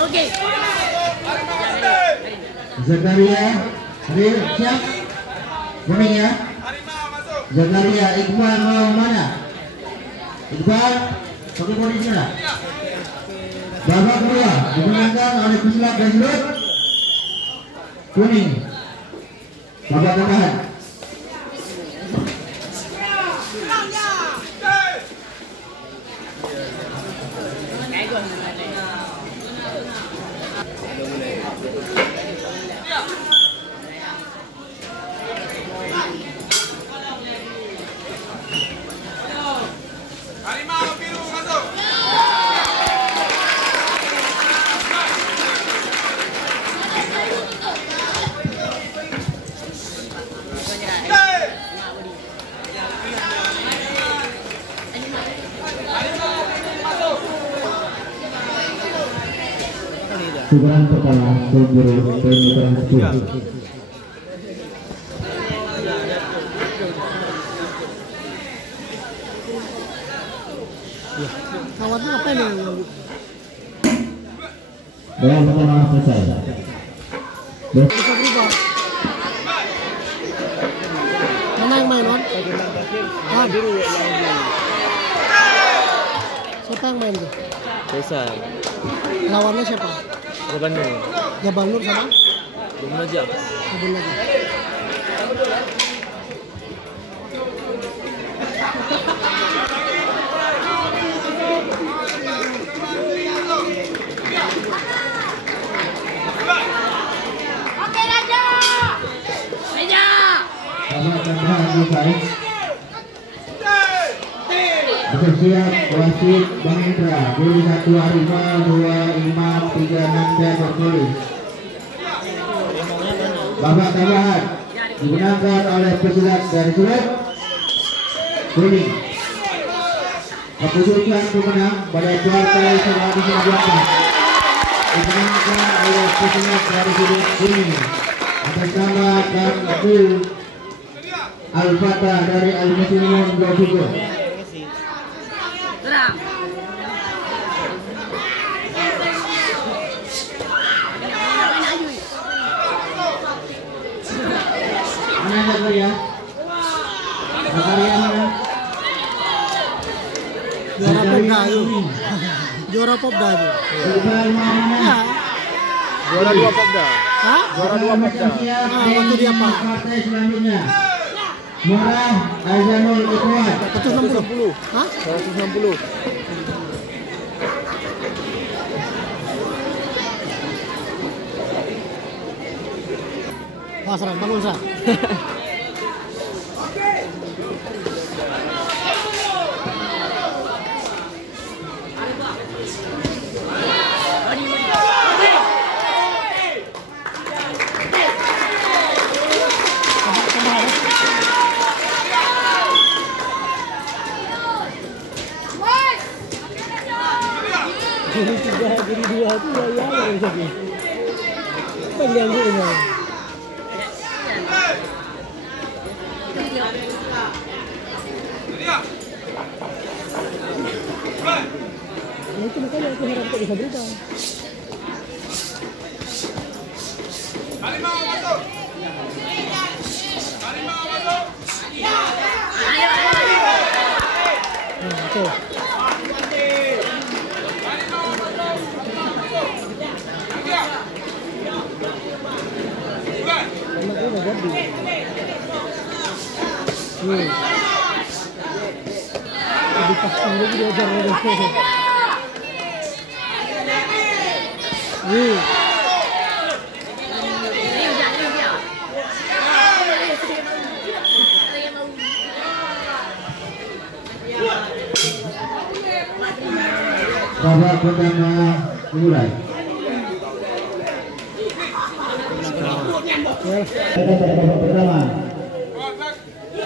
Oke. Zakaria, siap? Kuning ya? Zakaria, Iqbal mau mana? Iqbal, pakai kuning mana? Babak kedua dimenangkan oleh pesulap Dajrut kuning. Babak tambahan. Putaran pertama berburu putaran kedua. Kawannya apa nih? Dalam pertama selesai. Bisa berubah. Mana yang main on? Ah, biru yang main. Siapa yang main tuh? Faisal. Lawannya siapa? Bandung. Jabal Nur sama? Belum aja. Belum lagi. Oke Raja. Raja. Tambahan selesai. Bersiap wasit Bang Indra. Beli 1 Harimau, 2 Imam, 3 Nanda bertulis. Babak tambahan dimenangkan oleh pesulap dari Surat kuning. Keputusan pemenang pada partai Sulawesi Selatan dimenangkan oleh pesulap dari Surat kuning atas nama Kamil Al-Fatah dari Al-Muslimun Gofigo. Mana Zakaria? Zakaria mana? Juara Popda itu. Juara Popda itu. Ya. Juara 2 Popda. Hah? Juara 2 Popda. Waktu dia apa? Partai selanjutnya. Murah Azanul Ikhwan 160. Hah? 160. Wah, serang bangun sah. Jadi 3, jadi 2 itu ya lagi. Pengganggu ini. Nah, itu makanya aku harap tak bisa berubah. Harimau masuk. Harimau masuk. Oke. Anaknya udah jadi. Lebih pasang lagi diajar lagi. Babak pertama mulai. Babak pertama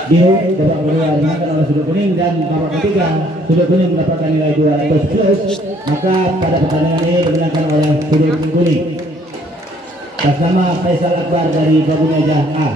biru babak kedua dimenangkan oleh sudut kuning dan babak ketiga sudut kuning mendapatkan nilai 200 plus, maka pada pertandingan ini dimenangkan oleh sudut kuning atas nama Faisal Akbar dari Babunajah A.